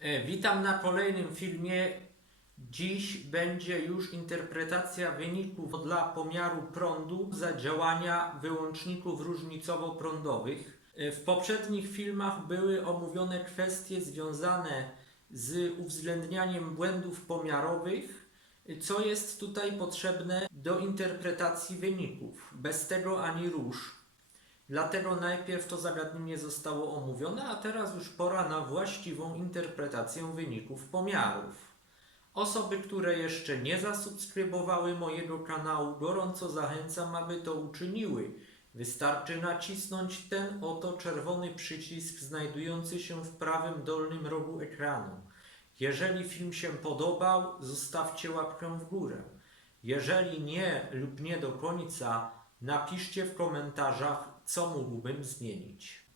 E, Witam na kolejnym filmie. Dziś będzie już interpretacja wyników dla pomiaru prądu zadziałania wyłączników różnicowo-prądowych. E, W poprzednich filmach były omówione kwestie związane z uwzględnianiem błędów pomiarowych, e, co jest tutaj potrzebne do interpretacji wyników. Bez tego ani rusz. Dlatego najpierw to zagadnienie zostało omówione, a teraz już pora na właściwą interpretację wyników pomiarów. Osoby, które jeszcze nie zasubskrybowały mojego kanału, gorąco zachęcam, aby to uczyniły. Wystarczy nacisnąć ten oto czerwony przycisk znajdujący się w prawym dolnym rogu ekranu. Jeżeli film się podobał, zostawcie łapkę w górę. Jeżeli nie lub nie do końca, napiszcie w komentarzach, co mógłbym zmienić.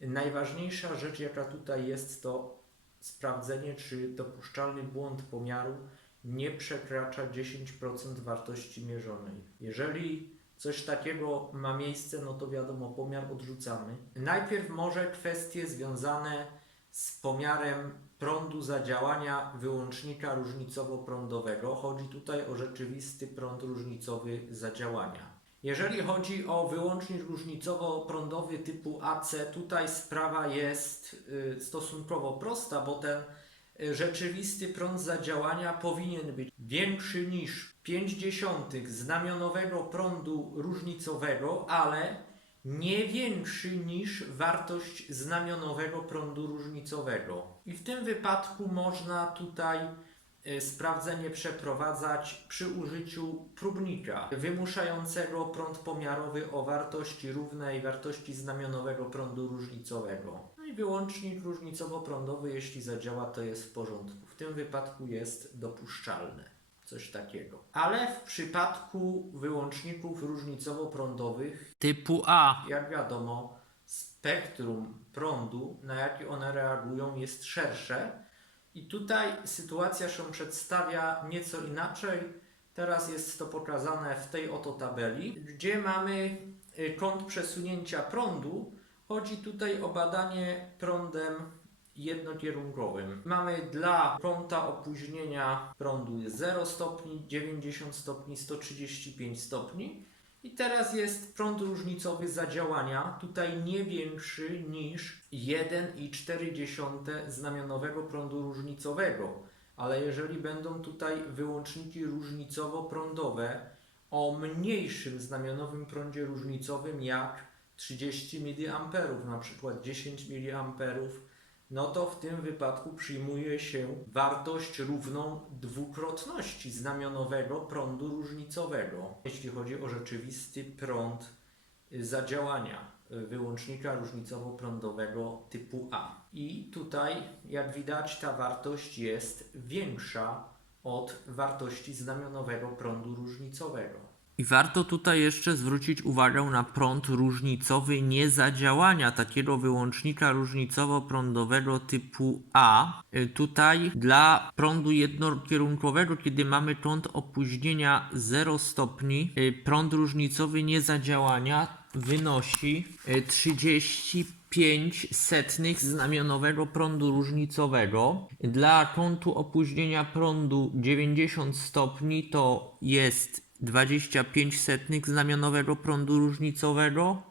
Najważniejsza rzecz, jaka tutaj jest, to sprawdzenie, czy dopuszczalny błąd pomiaru nie przekracza 10% wartości mierzonej. Jeżeli coś takiego ma miejsce, no to wiadomo, pomiar odrzucamy. Najpierw może kwestie związane z pomiarem prądu zadziałania wyłącznika różnicowo-prądowego. Chodzi tutaj o rzeczywisty prąd różnicowy zadziałania. Jeżeli chodzi o wyłącznik różnicowo-prądowy typu AC, tutaj sprawa jest y, stosunkowo prosta, bo ten y, rzeczywisty prąd zadziałania powinien być większy niż 50 znamionowego prądu różnicowego, ale nie większy niż wartość znamionowego prądu różnicowego. I w tym wypadku można tutaj sprawdzenie przeprowadzać przy użyciu próbnika wymuszającego prąd pomiarowy o wartości równej wartości znamionowego prądu różnicowego. No i wyłącznik różnicowo-prądowy, jeśli zadziała, to jest w porządku. W tym wypadku jest dopuszczalne coś takiego. Ale w przypadku wyłączników różnicowo-prądowych typu A, jak wiadomo, spektrum prądu, na jaki one reagują, jest szersze. I tutaj sytuacja się przedstawia nieco inaczej. Teraz jest to pokazane w tej oto tabeli, gdzie mamy y, kąt przesunięcia prądu. Chodzi tutaj o badanie prądem jednokierunkowym. Mamy dla kąta opóźnienia prądu jest 0 stopni, 90 stopni, 135 stopni. I teraz jest prąd różnicowy zadziałania, tutaj nie większy niż 1,4 znamionowego prądu różnicowego. Ale jeżeli będą tutaj wyłączniki różnicowo-prądowe o mniejszym znamionowym prądzie różnicowym jak 30 mA, na przykład 10 mA, no to w tym wypadku przyjmuje się wartość równą dwukrotności znamionowego prądu różnicowego, jeśli chodzi o rzeczywisty prąd y, zadziałania y, wyłącznika różnicowo-prądowego typu A. I tutaj, jak widać, ta wartość jest większa od wartości znamionowego prądu różnicowego. I warto tutaj jeszcze zwrócić uwagę na prąd różnicowy niezadziałania takiego wyłącznika różnicowo-prądowego typu A. Y, Tutaj dla prądu jednokierunkowego, kiedy mamy kąt opóźnienia 0 stopni, y, prąd różnicowy niezadziałania wynosi y, 35 setnych znamionowego prądu różnicowego. Dla kątu opóźnienia prądu 90 stopni to jest 25 setnych znamionowego prądu różnicowego,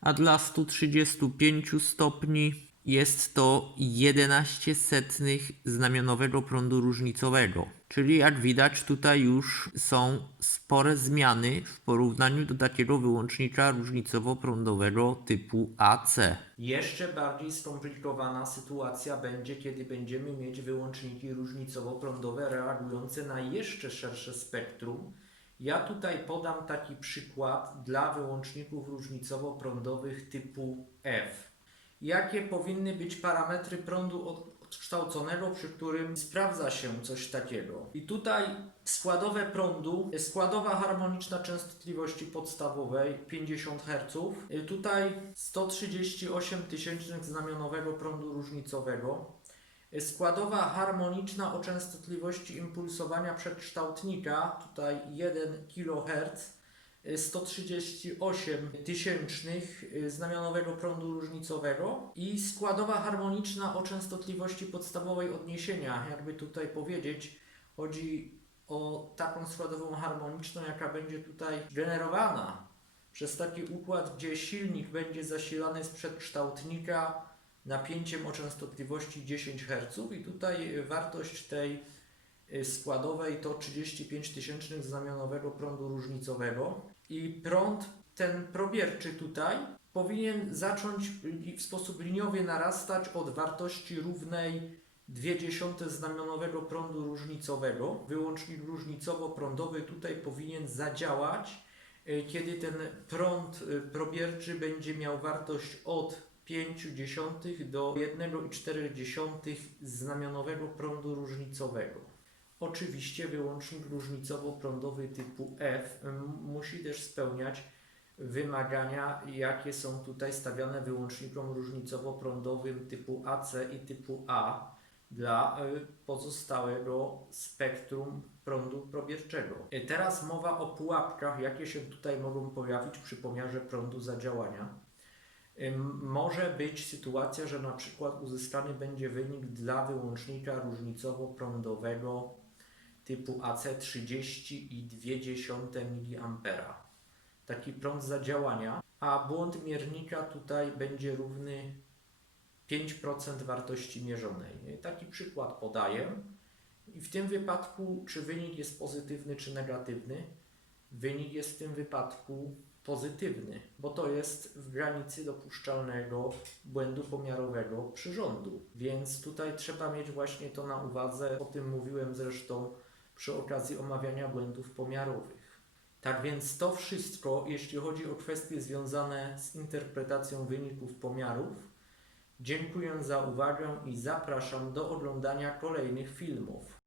a dla 135 stopni jest to 11 setnych znamionowego prądu różnicowego. Czyli jak widać tutaj już są spore zmiany w porównaniu do takiego wyłącznika różnicowo-prądowego typu AC. Jeszcze bardziej skomplikowana sytuacja będzie, kiedy będziemy mieć wyłączniki różnicowo-prądowe reagujące na jeszcze szersze spektrum. Ja tutaj podam taki przykład dla wyłączników różnicowo-prądowych typu F. Jakie powinny być parametry prądu od- odkształconego, przy którym sprawdza się coś takiego? I tutaj składowe prądu, składowa harmoniczna częstotliwości podstawowej 50 Hz, y, tutaj 138 tysięcznych znamionowego prądu różnicowego, składowa harmoniczna o częstotliwości impulsowania przekształtnika, tutaj 1 kHz, y, 138 tysięcznych y, znamionowego prądu różnicowego i składowa harmoniczna o częstotliwości podstawowej odniesienia. Jakby tutaj powiedzieć, chodzi o taką składową harmoniczną, jaka będzie tutaj generowana przez taki układ, gdzie silnik będzie zasilany z przedkształtnika napięciem o częstotliwości 10 Hz i tutaj wartość tej y, składowej to 35 tysięcznych znamionowego prądu różnicowego i prąd ten probierczy tutaj powinien zacząć w sposób liniowy narastać od wartości równej 0,2 znamionowego prądu różnicowego. Wyłącznik różnicowo-prądowy tutaj powinien zadziałać, y, kiedy ten prąd y, probierczy będzie miał wartość od 0,5 do 1,4 znamionowego prądu różnicowego. Oczywiście wyłącznik różnicowo-prądowy typu F musi też spełniać wymagania, jakie są tutaj stawiane wyłącznikom różnicowo-prądowym typu AC i typu A dla y, pozostałego spektrum prądu probierczego. Y, Teraz mowa o pułapkach, jakie się tutaj mogą pojawić przy pomiarze prądu zadziałania. Może być sytuacja, że na przykład uzyskany będzie wynik dla wyłącznika różnicowo-prądowego typu AC30,2 mA. Taki prąd zadziałania, a błąd miernika tutaj będzie równy 5% wartości mierzonej. Taki przykład podaję. I w tym wypadku, czy wynik jest pozytywny, czy negatywny? Wynik jest w tym wypadku pozytywny, bo to jest w granicy dopuszczalnego błędu pomiarowego przyrządu. Więc tutaj trzeba mieć właśnie to na uwadze. O tym mówiłem zresztą przy okazji omawiania błędów pomiarowych. Tak więc to wszystko, jeśli chodzi o kwestie związane z interpretacją wyników pomiarów. Dziękuję za uwagę i zapraszam do oglądania kolejnych filmów.